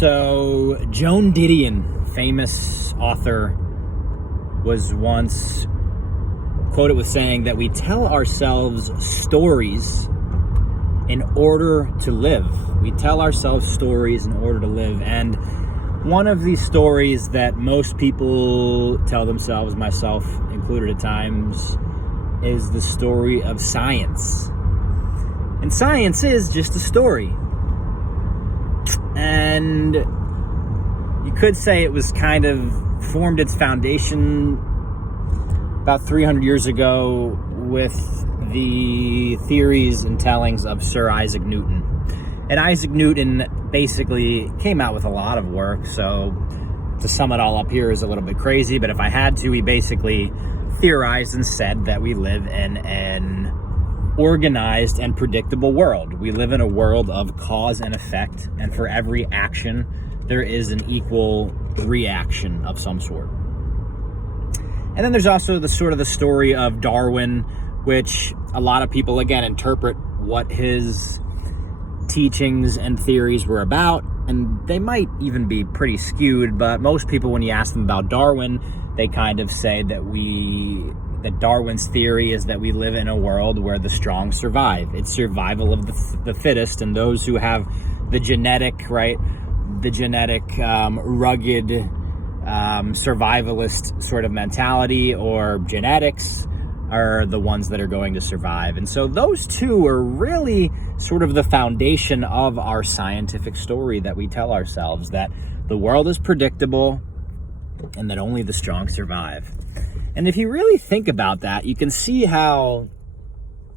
So, Joan Didion, famous author, was once quoted with saying that we tell ourselves stories in order to live. We tell ourselves stories in order to live. And one of these stories that most people tell themselves, myself included at times, is the story of science. And science is just a story. And you could say it was kind of formed its foundation about 300 years ago with the theories and tellings of Sir Isaac Newton. And Isaac Newton basically came out with a lot of work, so to sum it all up here is a little bit crazy, but if I had to, he basically theorized and said that we live in an organized and predictable world. We live in a world of cause and effect, and for every action, there is an equal reaction of some sort. And then there's also the story of Darwin, which a lot of people, again, interpret what his teachings and theories were about, and they might even be pretty skewed, but most people, when you ask them about Darwin, they kind of say that Darwin's theory is that we live in a world where the strong survive. It's survival of the fittest, and those who have the genetic, rugged, survivalist sort of mentality or genetics are the ones that are going to survive. And so those two are really sort of the foundation of our scientific story that we tell ourselves, that the world is predictable and that only the strong survive. And if you really think about that, you can see how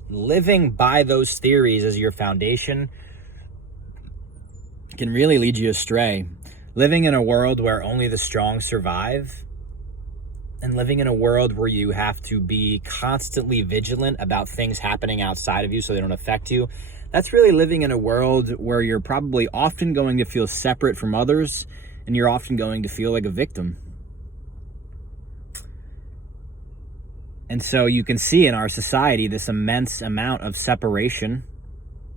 living by those theories as your foundation can really lead you astray. Living in a world where only the strong survive, and living in a world where you have to be constantly vigilant about things happening outside of you so they don't affect you, that's really living in a world where you're probably often going to feel separate from others, and you're often going to feel like a victim. And so you can see in our society this immense amount of separation,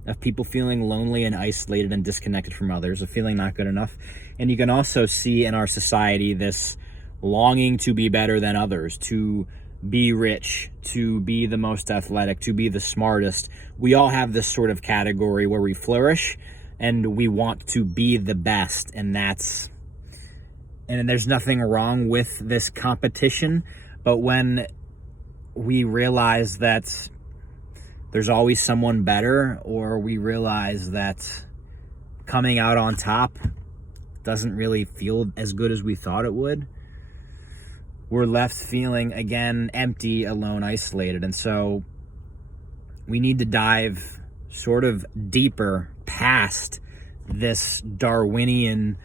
of people feeling lonely and isolated and disconnected from others, of feeling not good enough. And you can also see in our society this longing to be better than others, to be rich, to be the most athletic, to be the smartest. We all have this sort of category where we flourish and we want to be the best. And there's nothing wrong with this competition. But when we realize that there's always someone better, or we realize that coming out on top doesn't really feel as good as we thought it would, we're left feeling, again, empty, alone, isolated. And so we need to dive sort of deeper past this Darwinian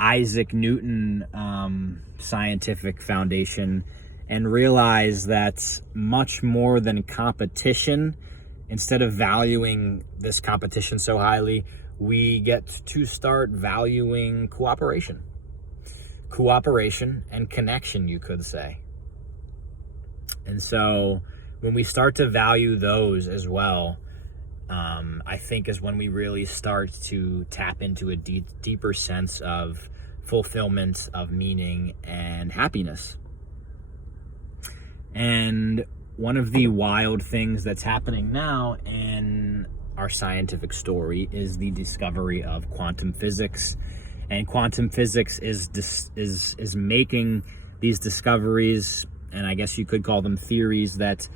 Isaac Newton scientific foundation and realize that much more than competition, instead of valuing this competition so highly, we get to start valuing cooperation. Cooperation and connection, you could say. And so when we start to value those as well, I think is when we really start to tap into a deeper sense of fulfillment, of meaning, and happiness. And one of the wild things that's happening now in our scientific story is the discovery of quantum physics. And quantum physics is making these discoveries, and I guess you could call them theories, that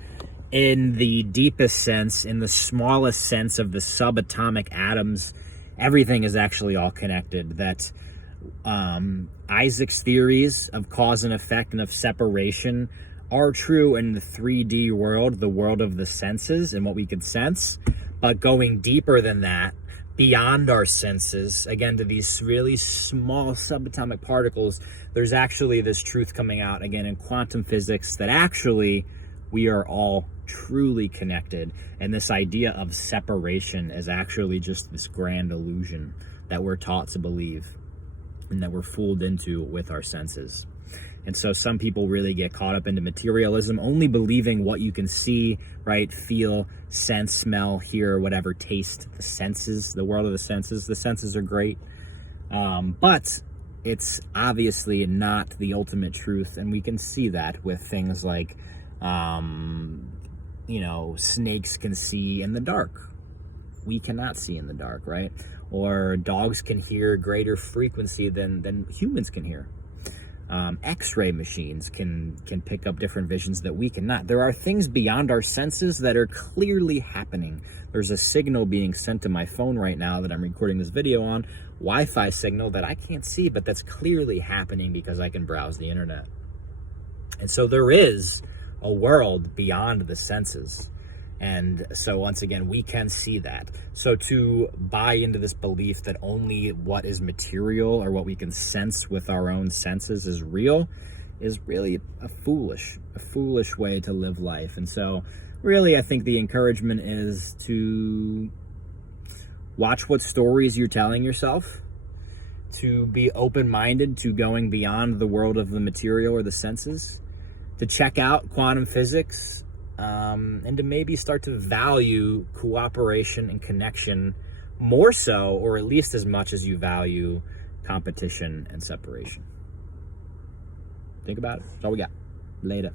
in the deepest sense, in the smallest sense of the subatomic atoms, everything is actually all connected. That Isaac's theories of cause and effect and of separation are true in the 3D world, the world of the senses and what we could sense. But going deeper than that, beyond our senses, again, to these really small subatomic particles, there's actually this truth coming out, again, in quantum physics, that actually we are all truly connected. And this idea of separation is actually just this grand illusion that we're taught to believe and that we're fooled into with our senses. And so some people really get caught up into materialism, only believing what you can see, right, feel, sense, smell, hear, whatever, taste, the senses, the world of the senses. The senses are great. But it's obviously not the ultimate truth, and we can see that with things like, snakes can see in the dark. We cannot see in the dark, right? Or dogs can hear greater frequency than humans can hear. X-ray machines can pick up different visions that we cannot. There are things beyond our senses that are clearly happening. There's a signal being sent to my phone right now that I'm recording this video on, Wi-Fi signal that I can't see, but that's clearly happening because I can browse the internet. And so there is a world beyond the senses. And so once again, we can see that. So to buy into this belief that only what is material or what we can sense with our own senses is real is really a foolish way to live life. And so really, I think the encouragement is to watch what stories you're telling yourself, to be open-minded to going beyond the world of the material or the senses, to check out quantum physics, and to maybe start to value cooperation and connection more so, or at least as much as you value competition and separation. Think about it. That's all we got. Later.